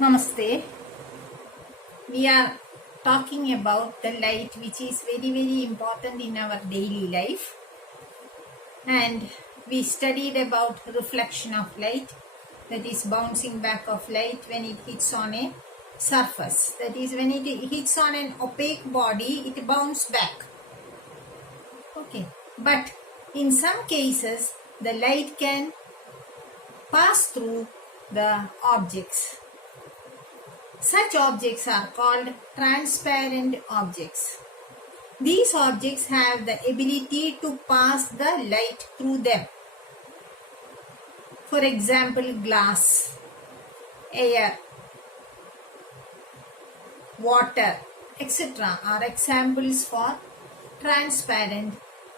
Namaste. We are talking about the light, which is very important in our daily life, and we studied about reflection of light, that is bouncing back of light when it hits on a surface, that is when it hits on an opaque body it bounces back. Okay, but in some cases the light can pass through the objects. Such objects are called transparent objects. These objects have the ability to pass the light through them. For example, glass, air, water, etc. are examples for transparent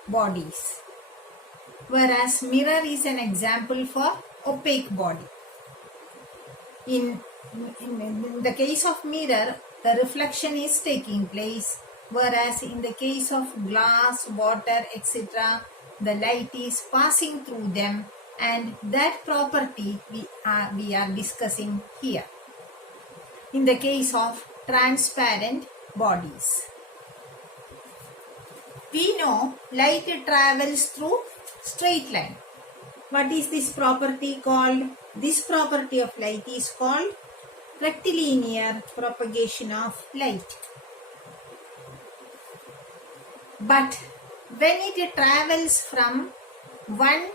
bodies. Whereas mirror is an example for opaque body. In the case of mirror, the reflection is taking place, whereas in the case of glass, water, etc., the light is passing through them, and that property we are discussing here. In the case of transparent bodies, we know light travels through straight line. What is this property called? This property of light is called rectilinear propagation of light. But when it travels from one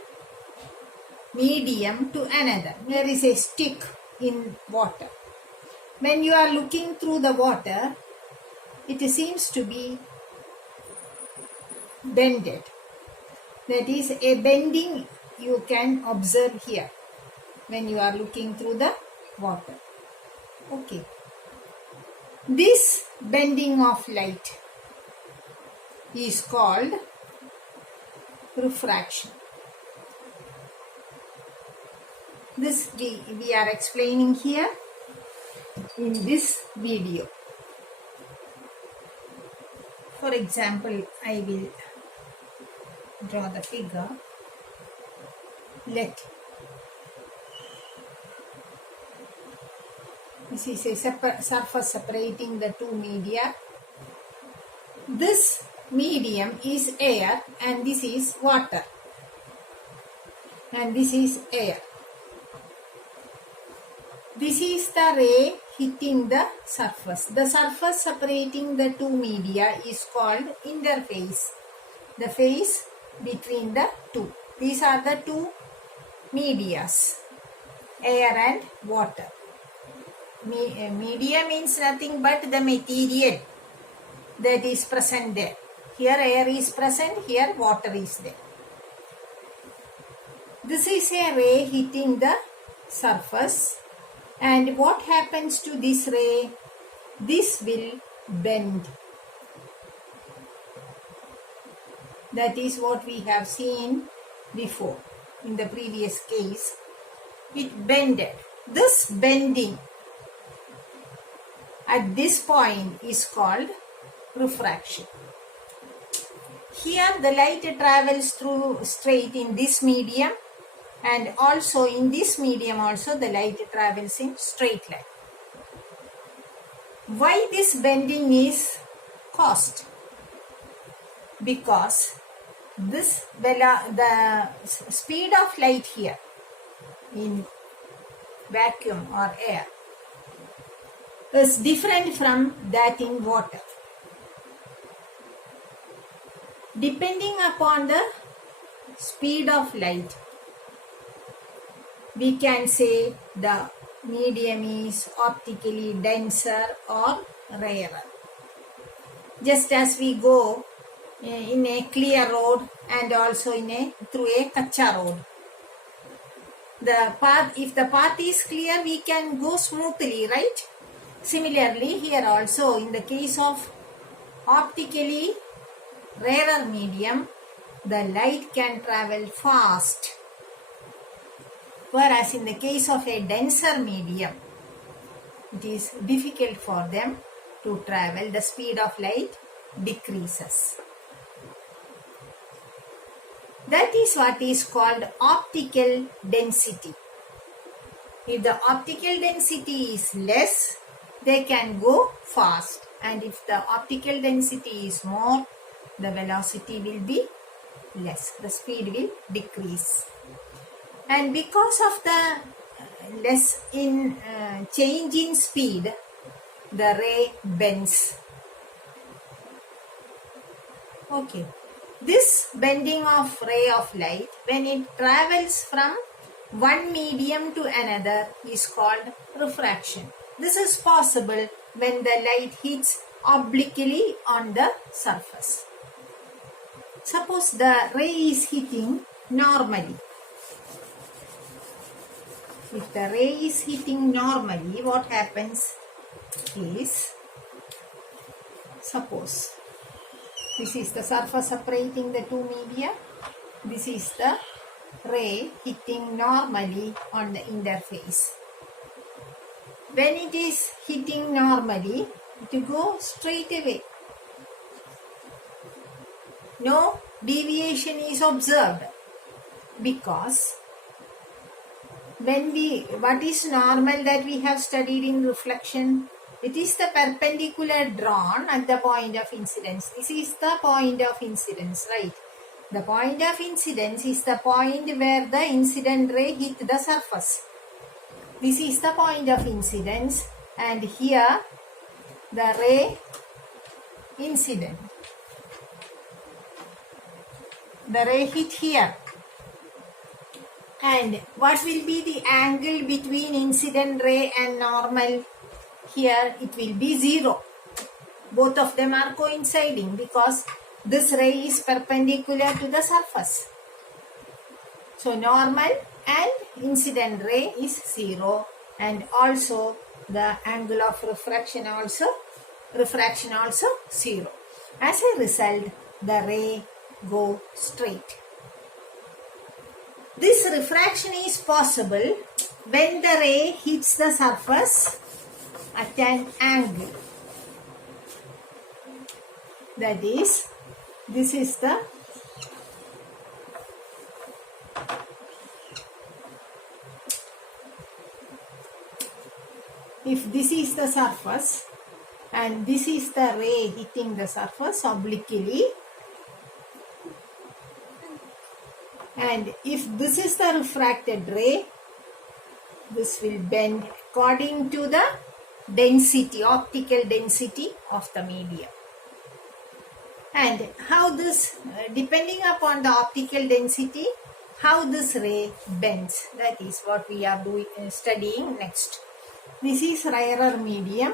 medium to another, there is a stick in water. When you are looking through the water, it seems to be bended. That is a bending you can observe here when you are looking through the water. Okay. This bending of light is called refraction. This we are explaining here in this video. For example, I will draw the figure. This is a surface separating the two media. This medium is air and this is water. And this is air. This is the ray hitting the surface. The surface separating the two media is called interface. The phase between the two. These are the two medias, air and water. Media means nothing but the material that is present there. Here air is present, here water is there. This is a ray hitting the surface, and what happens to this ray? This will bend. That is what we have seen before in the previous case. It bended. This bending at this point is called refraction. Here the light travels through straight in this medium, and also in this medium also the light travels in straight line. Why this bending is caused? Because the speed of light here in vacuum or air is different from that in water. Depending upon the speed of light, we can say the medium is optically denser or rarer. Just as we go in a clear road and also through a kacha road. If the path is clear, we can go smoothly, right? Similarly, here also in the case of optically rarer medium, the light can travel fast. Whereas in the case of a denser medium, it is difficult for them to travel. The speed of light decreases. That is what is called optical density. If the optical density is less, they can go fast, and if the optical density is more, the velocity will be less, the speed will decrease. And because of the less in change in speed, the ray bends. Okay, this bending of ray of light, when it travels from one medium to another, is called refraction. This is possible when the light hits obliquely on the surface. Suppose the ray is hitting normally. If the ray is hitting normally, what happens is, suppose this is the surface separating the two media. This is the ray hitting normally on the interface. When it is hitting normally, it will go straight away. No deviation is observed, because what is normal that we have studied in reflection? It is the perpendicular drawn at the point of incidence. This is the point of incidence, right? The point of incidence is the point where the incident ray hit the surface. This is the point of incidence, and here the ray incident. The ray hit here. And what will be the angle between incident ray and normal? Here it will be 0. Both of them are coinciding because this ray is perpendicular to the surface. So normal and incident ray is 0, and also the angle of refraction also 0. As a result, the ray go straight. This refraction is possible when the ray hits the surface at an angle. That is, this is the if this is the surface and this is the ray hitting the surface obliquely, and if this is the refracted ray, this will bend according to the density, optical density of the medium. And how this, depending upon the optical density, how this ray bends, that is what we are studying next. This is rarer medium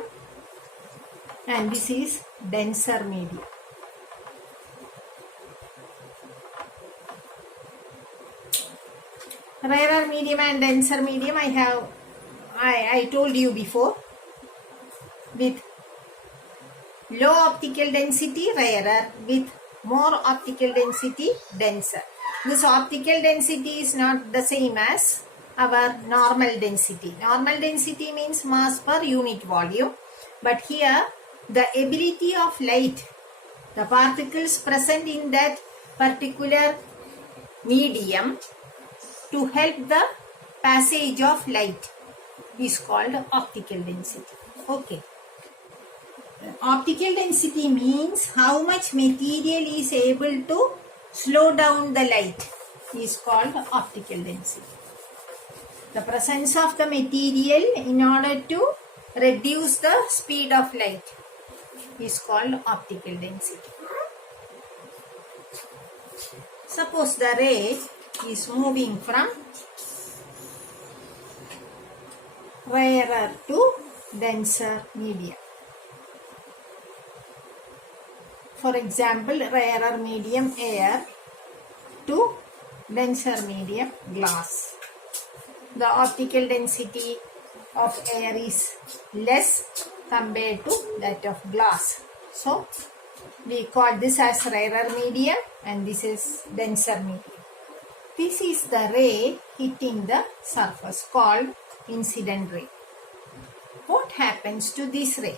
and this is denser medium. Rarer medium and denser medium I told you before. With low optical density, rarer; with more optical density, denser. This optical density is not the same as our normal density. Normal density means mass per unit volume. But here, the ability of light, the particles present in that particular medium to help the passage of light is called optical density. Okay. Optical density means how much material is able to slow down the light is called optical density. The presence of the material in order to reduce the speed of light is called optical density. Suppose the ray is moving from rarer to denser medium. For example, rarer medium air to denser medium glass. The optical density of air is less compared to that of glass. So, we call this as rarer medium and this is denser medium. This is the ray hitting the surface called incident ray. What happens to this ray?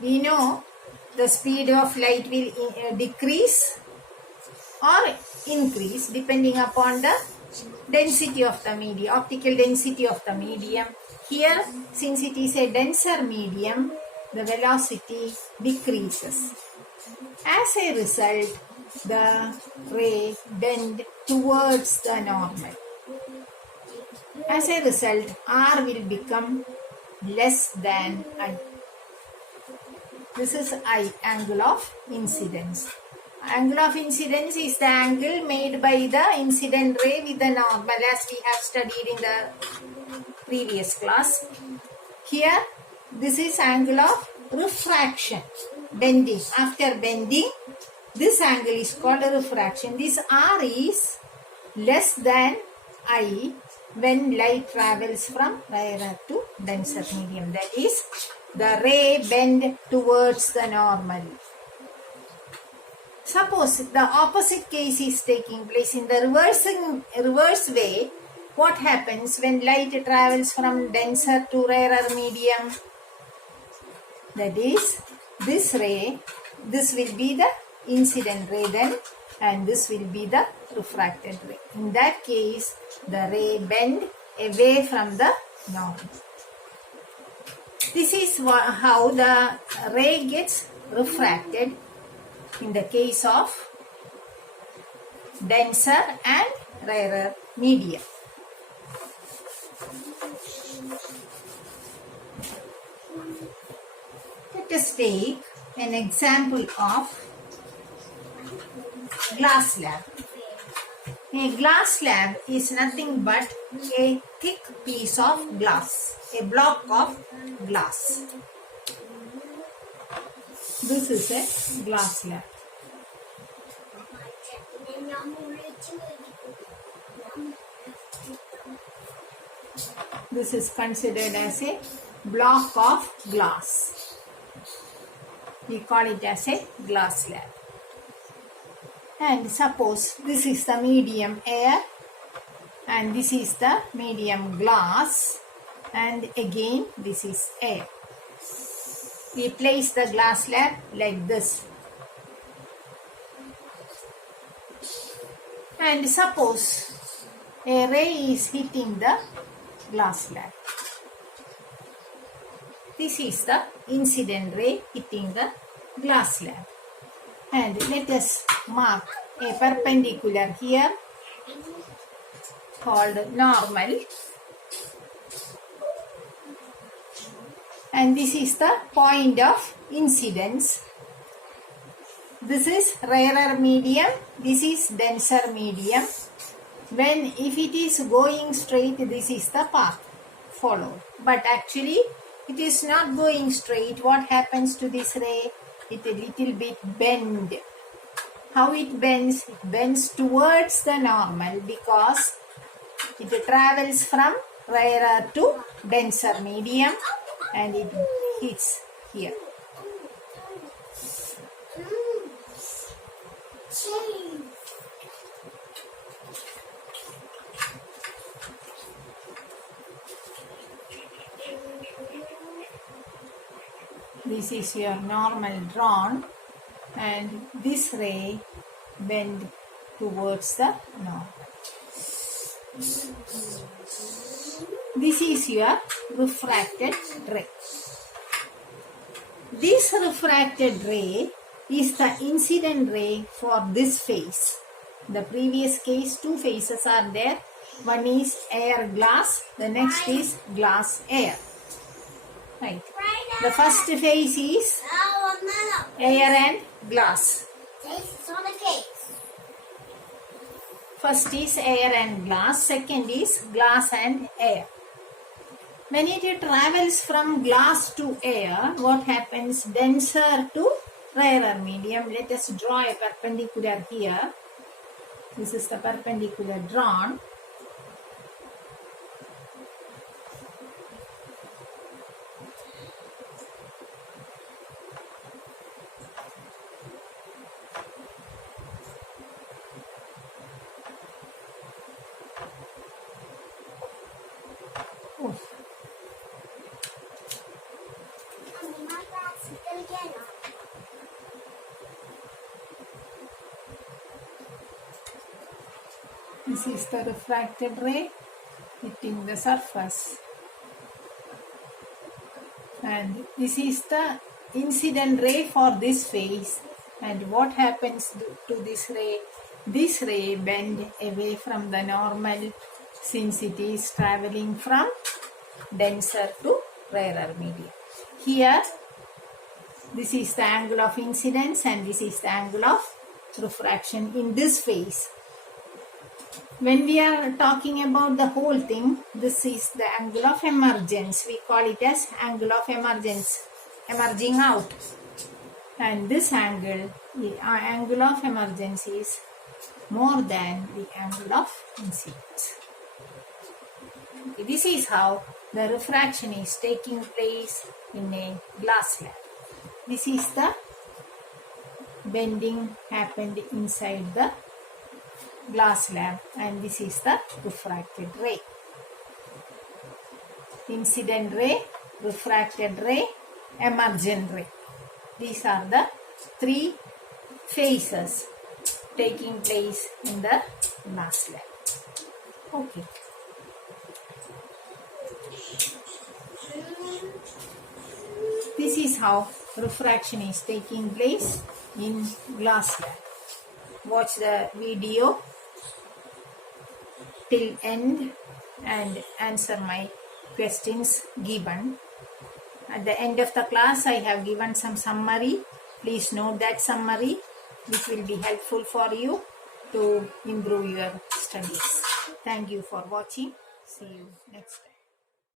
We know the speed of light will decrease or increase depending upon the density of the medium, optical density of the medium. Here, since it is a denser medium, the velocity decreases. As a result, the ray bend towards the normal. As a result, R will become less than I. This is I, angle of incidence. Angle of incidence is the angle made by the incident ray with the normal, as we have studied in the previous class. Here, this is angle of refraction, bending. After bending, this angle is called refraction. This R is less than I when light travels from rarer to denser medium. That is, the ray bend towards the normal. Suppose the opposite case is taking place in the reverse way. What happens when light travels from denser to rarer medium? That is, this ray, this will be the incident ray then, and this will be the refracted ray. In that case, the ray bend away from the normal. This is how the ray gets refracted in the case of denser and rarer media. Let us take an example of glass slab. A glass slab is nothing but a thick piece of glass, a block of glass. This is a glass slab. This is considered as a block of glass. We call it as a glass slab. And suppose this is the medium air and this is the medium glass, and again this is air. We place the glass slab like this. And suppose a ray is hitting the glass slab. This is the incident ray hitting the glass slab. And let us mark a perpendicular here called normal. And this is the point of incidence. This is rarer medium, this is denser medium. If it is going straight, this is the path followed. But actually, it is not going straight. What happens to this ray? It a little bit bend. How it bends? It bends towards the normal because it travels from rarer to denser medium and it hits here. This is your normal drawn, and this ray bend towards the normal. This is your refracted ray. This refracted ray is the incident ray for this phase. The previous case, two phases are there. One is air glass, the next is glass air. Right. The first phase is air and glass. First is air and glass, second is glass and air. When it travels from glass to air, what happens? Denser to rarer medium. Let us draw a perpendicular here. This is the perpendicular drawn. This is the refracted ray hitting the surface. And this is the incident ray for this phase. And what happens to this ray? This ray bends away from the normal since it is traveling from denser to rarer media. Here, this is the angle of incidence and this is the angle of refraction in this phase. When we are talking about the whole thing, this is the angle of emergence. We call it as angle of emergence, emerging out. And this angle, the angle of emergence is more than the angle of incidence. Okay, this is how the refraction is taking place in a glass slab. This is the bending happened inside the glass slab and this is the refracted ray. Incident ray, refracted ray, emergent ray. These are the three phases taking place in the glass slab. Okay. This is how refraction is taking place in glass slab. Watch the video till end and answer my questions given. At the end of the class, I have given some summary. Please note that summary, which will be helpful for you to improve your studies. Thank you for watching. See you next time.